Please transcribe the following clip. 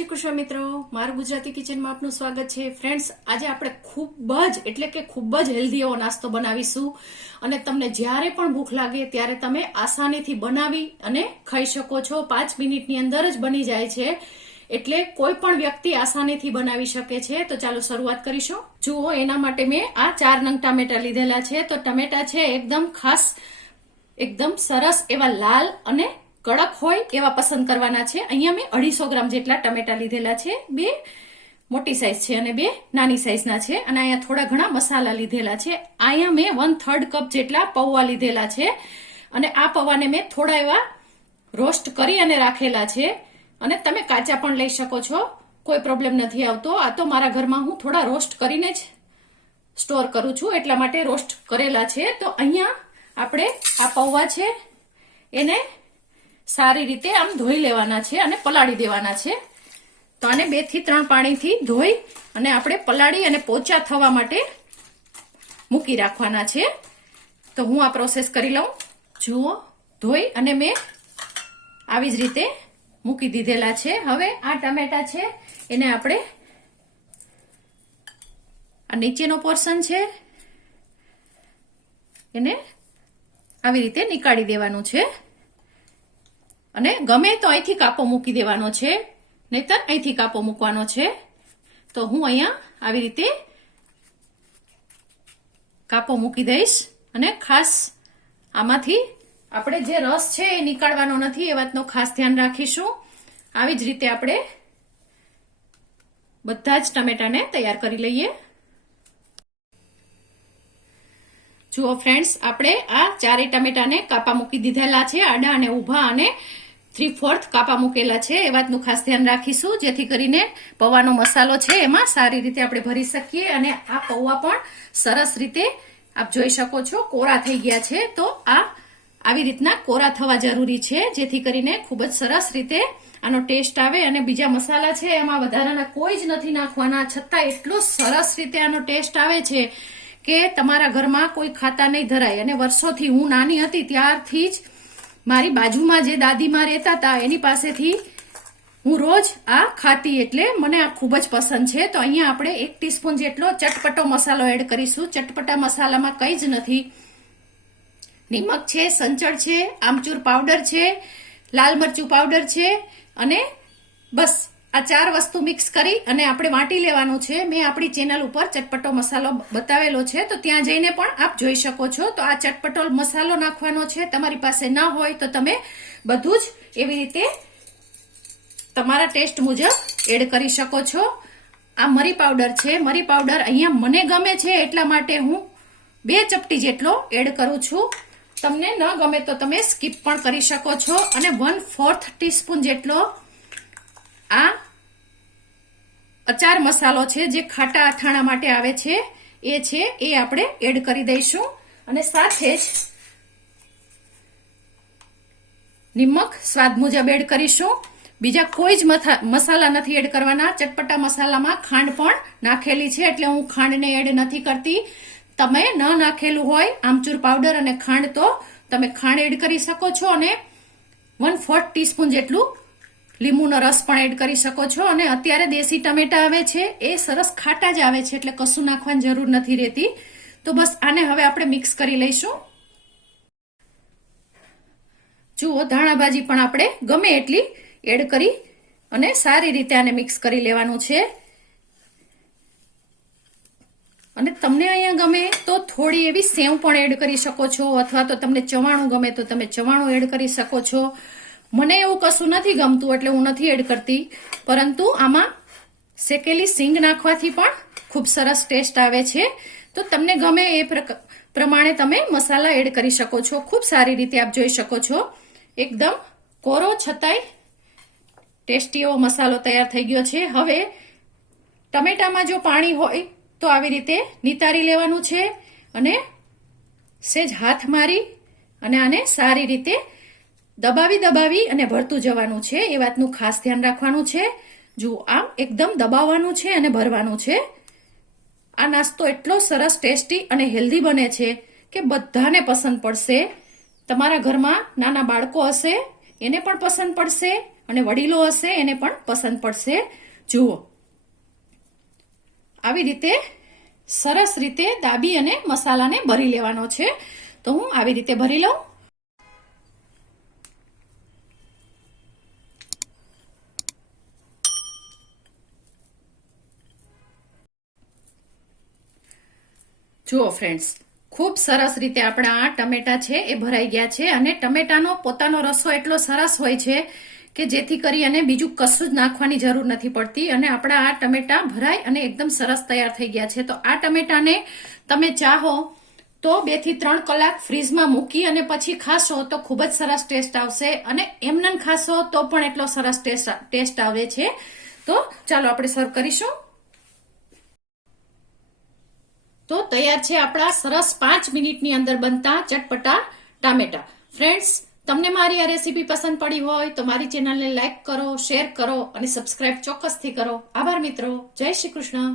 શ્રી કૃષ્ણ મિત્રો, મારું ગુજરાતી કિચનમાં આપનું સ્વાગત છે. ફ્રેન્ડ્સ, આજે આપણે ખૂબ જ હેલ્ધી એવો નાસ્તો બનાવીશું અને તમને જ્યારે પણ ભૂખ લાગે ત્યારે તમે આસાનીથી બનાવી અને ખાઈ શકો છો. 5 મિનિટની અંદર જ બની જાય છે, એટલે કોઈ પણ વ્યક્તિ આસાનીથી બનાવી શકે છે. તો ચાલો શરૂઆત કરીશું. જુઓ, એના માટે મેં આ 4 નંગ ટામેટા લીધેલા છે. તો ટમેટા છે એકદમ સરસ એવા લાલ અને કડક હોય એવા પસંદ કરવાના છે. અહીંયા મેં 250 ગ્રામ જેટલા ટમેટા લીધેલા છે. 2 મોટી સાઈઝ છે અને 2 નાની સાઈઝના છે. અને અહીંયા થોડા ઘણા મસાલા લીધેલા છે. અહીંયા મેં 1/3 કપ જેટલા પૌવા લીધેલા છે અને આ પૌવાને મેં થોડા એવા રોસ્ટ કરી અને રાખેલા છે. અને તમે કાચા પણ લઈ શકો છો, કોઈ પ્રોબ્લેમ નથી આવતો. આ તો મારા ઘરમાં હું થોડા રોસ્ટ કરીને જ સ્ટોર કરું છું, એટલા માટે રોસ્ટ કરેલા છે. તો અહીંયા આપણે આ પૌવા છે એને સારી રીતે આમ ધોઈ લેવાના છે અને પલાળી દેવાના છે. તો આને 2 થી 3 પાણીથી ધોઈ અને આપણે પલાળી અને પોચા થવા માટે મૂકી રાખવાના છે. તો હું આ પ્રોસેસ કરી લઉં. જુઓ, ધોઈ અને મેં આવી જ રીતે મૂકી દીધેલા છે. હવે આ ટમેટા છે એને આપણે આ નીચેનો પોર્શન છે એને આવી રીતે નીકાળી દેવાનું છે અને ગમે તો અહીંથી કાપો મૂકી દેવાનો છે, નહીતર અહીંથી કાપો મૂકવાનો છે. તો હું અહીંયા આવી રીતે કાપો મૂકી દઈશ અને ખાસ આમાંથી આપણે જે રસ છે એ નીકાળવાનો નથી, એ વાતનું ખાસ ધ્યાન રાખીશું. આવી જ રીતે આપણે બધા જ ટમેટાને તૈયાર કરી લઈએ. જુઓ ફ્રેન્ડ્સ, આપણે આ 4 ટમેટાને કાપા મૂકી દીધેલા છે, આડા અને ઊભા, અને 3/4 કાપા મૂકેલા છે. એ વાતનું ખાસ ધ્યાન રાખીશું, જેથી કરીને પૌવાનો મસાલો છે એમાં સારી રીતે આપણે ભરી શકીએ. અને આ પૌવા પણ સરસ રીતે આપ જોઈ શકો છો કોરા થઈ ગયા છે. તો આ આવી રીતના કોરા થવા જરૂરી છે, જેથી કરીને ખૂબ જ સરસ રીતે આનો ટેસ્ટ આવે. અને બીજા મસાલા છે એમાં વધારાના કોઈ જ નથી નાખવાના, છતાં એટલો સરસ રીતે આનો ટેસ્ટ આવે છે કે તમારા ઘરમાં કોઈ ખાતા નહીં ધરાય. અને વર્ષોથી હું નાની હતી ત્યારથી જ મારી બાજુમાં જે દાદીમાં રહેતા હતા એની પાસેથી હું રોજ આ ખાતી, એટલે મને આ ખૂબ જ પસંદ છે. તો અહીંયા આપણે 1 ટીસ્પૂન જેટલો ચટપટો મસાલો એડ કરીશું. ચટપટા મસાલામાં કંઈ જ નથી. નિમક છે, સંચળ છે, આમચૂર પાવડર છે, લાલ મરચું પાવડર છે અને બસ આ 4 વસ્તુ મિક્સ કરી અને આપણે વાટી લેવાનું છે. મેં આપણી ચેનલ ઉપર ચટપટો મસાલો બતાવેલો છે, તો ત્યાં જઈને પણ આપ જોઈ શકો છો. તો આ ચટપટો મસાલો નાખવાનો છે. તમારી પાસે ન હોય તો તમે બધું જ એવી રીતે તમારા ટેસ્ટ મુજબ એડ કરી શકો છો. આ મરી પાવડર છે. મરી પાવડર અહીંયા મને ગમે છે એટલા માટે હું 2 ચપટી જેટલો એડ કરું છું. તમને ન ગમે તો તમે સ્કીપ પણ કરી શકો છો. અને 1/4 ટીસ્પૂન જેટલો આ અચાર મસાલો છે, જે ખાટા અથાણા માટે આવે છે એ આપણે એડ કરી દઈશું. અને સાથે જ નિમક સ્વાદ મુજબ એડ કરીશું. બીજા કોઈ જ મસાલા નથી એડ કરવાના. ચટપટા મસાલામાં ખાંડ પણ નાખેલી છે, એટલે હું ખાંડને એડ નથી કરતી. તમે ન નાખેલું હોય આમચૂર પાવડર અને ખાંડ તો તમે ખાંડ એડ કરી શકો છો. અને 1/4 ટીસ્પૂન જેટલું લીંબુનો રસ પણ એડ કરી શકો છો. અને અત્યારે દેશી ટમેટા આવે છે એ સરસ ખાટા જ આવે છે, એટલે કશું નાખવાની જરૂર નથી રહેતી. તો બસ આને હવે આપણે મિક્સ કરી લઈશું. જુઓ, ધાણાભાજી પણ આપણે ગમે એટલી એડ કરી અને સારી રીતે આને મિક્સ કરી લેવાનું છે. અને તમને અહીંયા ગમે તો થોડી એવી સેવ પણ એડ કરી શકો છો, અથવા તો તમને ચવાણું ગમે તો તમે ચવાણું એડ કરી શકો છો. મને એવું કશું નથી ગમતું એટલે હું નથી એડ કરતી, પરંતુ આમાં શેકેલી સિંગ નાખવાથી પણ ખૂબ સરસ ટેસ્ટ આવે છે. તો તમને ગમે એ પ્રમાણે તમે મસાલા એડ કરી શકો છો. ખૂબ સારી રીતે આપ જોઈ શકો છો, એકદમ કોરો છતાંય ટેસ્ટી એવો મસાલો તૈયાર થઈ ગયો છે. હવે ટમેટામાં જો પાણી હોય તો આવી રીતે નિતારી લેવાનું છે અને સેજ હાથ મારી અને આને સારી રીતે દબાવી અને ભરતું જવાનું છે. એ વાતનું ખાસ ધ્યાન રાખવાનું છે. જુઓ, આમ એકદમ દબાવવાનું છે અને ભરવાનું છે. આ નાસ્તો એટલો સરસ ટેસ્ટી અને હેલ્ધી બને છે કે બધાને પસંદ પડશે. તમારા ઘરમાં નાના બાળકો હશે એને પણ પસંદ પડશે અને વડીલો હશે એને પણ પસંદ પડશે. જુઓ, આવી રીતે સરસ રીતે દાબી અને મસાલાને ભરી લેવાનો છે. તો હું આવી રીતે ભરી લઉં. જુઓ ફ્રેન્ડ્સ, ખૂબ સરસ રીતે આપણા આ ટમેટા છે એ ભરાઈ ગયા છે અને ટમેટાનો પોતાનો રસો એટલો સરસ હોય છે કે જેથી કરી અને બીજું કશું જ નાખવાની જરૂર નથી પડતી અને આપણા આ ટમેટા ભરાઈ અને એકદમ સરસ તૈયાર થઈ ગયા છે. તો આ ટમેટાને તમે ચાહો તો 2 થી 3 કલાક ફ્રીઝમાં મૂકી અને પછી ખાશો તો ખૂબ જ સરસ ટેસ્ટ આવશે અને એમને ખાશો તો પણ એટલો સરસ ટેસ્ટ આવે છે. તો ચાલો આપણે સર્વ કરીશું. તો તૈયાર છે આપણા સરસ 5 મિનિટની અંદર બનતા ચટપટા ટામેટા. ફ્રેન્ડ્સ, તમને મારી આ રેસીપી પસંદ પડી હોય તો મારી ચેનલને લાઈક કરો, શેર કરો અને સબસ્ક્રાઇબ ચોક્કસથી કરો. આભાર મિત્રો. જય શ્રી કૃષ્ણ.